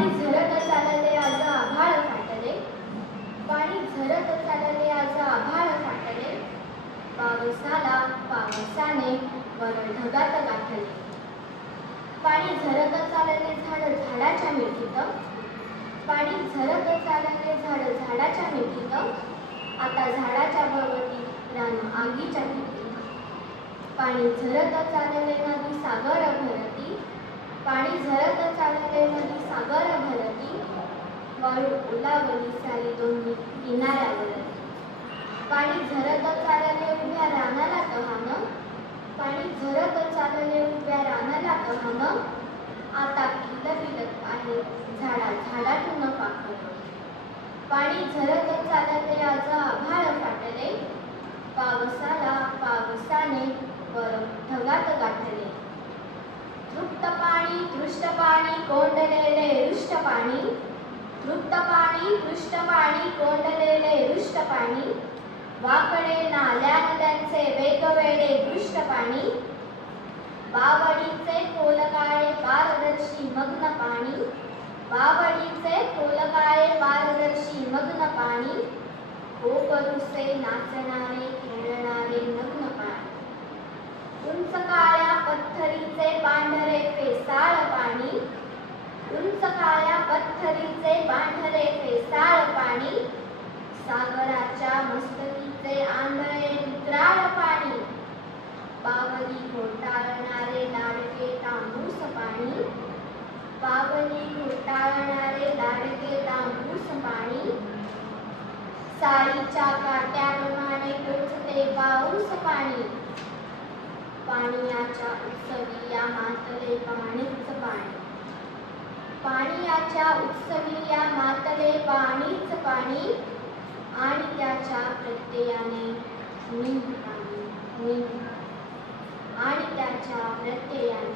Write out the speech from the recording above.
पाणी झरत चालले आज आभाळ फाटले. पाणी झरत चालले आज आभाळ फाटले. पावसाला पावसाने वरण ढगात गाठले. पाणी झरत चालले झाड झाडाच्या मिठीत. पाणी झरत चालले झाड झाडाच्या मिठीत. आता झाडाच्या भोवती रान आगीच्या मिठीत पाणी झरत चालले नदी सागर भरती. पाणी झरत चालले नदी सागर भरती वाळू ओलावली सारी दोन्ही किनाऱ्यावर पाणी झरत चालले उभ्या रानाला तहान पाणी झरत चालले उभ्या रानाला तहान आता किलबिलत आहे झाडा झाडातून पाखर. पाणी झरत चालले आज आभाळ फाटले. पावसाला पावसाने वर ढगात गाठले. तृप्त पाणी दृष्ट पाणी कोंडलेले रुष्ट पाणी. तृप्त पाणी पृष्ठ पाणी कोंडलेले रुष्ट पाणी. वाकडे नाल्या नद्यांचे वेगवेगळे दृष्ट पाणी. बावडीचे कोलकाळे पारदर्शी मग्न पाणी. बावडीचे कोलकाळे पारदर्शी मग्न पाणी. कोपरुसे नाचणारे खेळणारे नग्न पाणी. उंच काळ्या पत्थरीचे पांढरे फेसाळ पाणी उंच काळ्या पत्थरीचे पांढरे फेसाळ पाणी. सागराच्या मस्तकीचे आंधळे विक्राळ पाणी. पावली घोटाळणारे लाडके तांबूस पाणी. पावली घोटाळणारे लाडके तांबूस पाणी. साडीच्या काट्याप्रमाणे टोचते पाऊस पाणी. पाण्याच्या उत्सवी या मातले पाणीच पाणी. पाण्याच्या उत्सवी या मातले पाणीच पाणी आणि त्याच्या प्रत्ययाने आणि त्याच्या प्रत्ययाने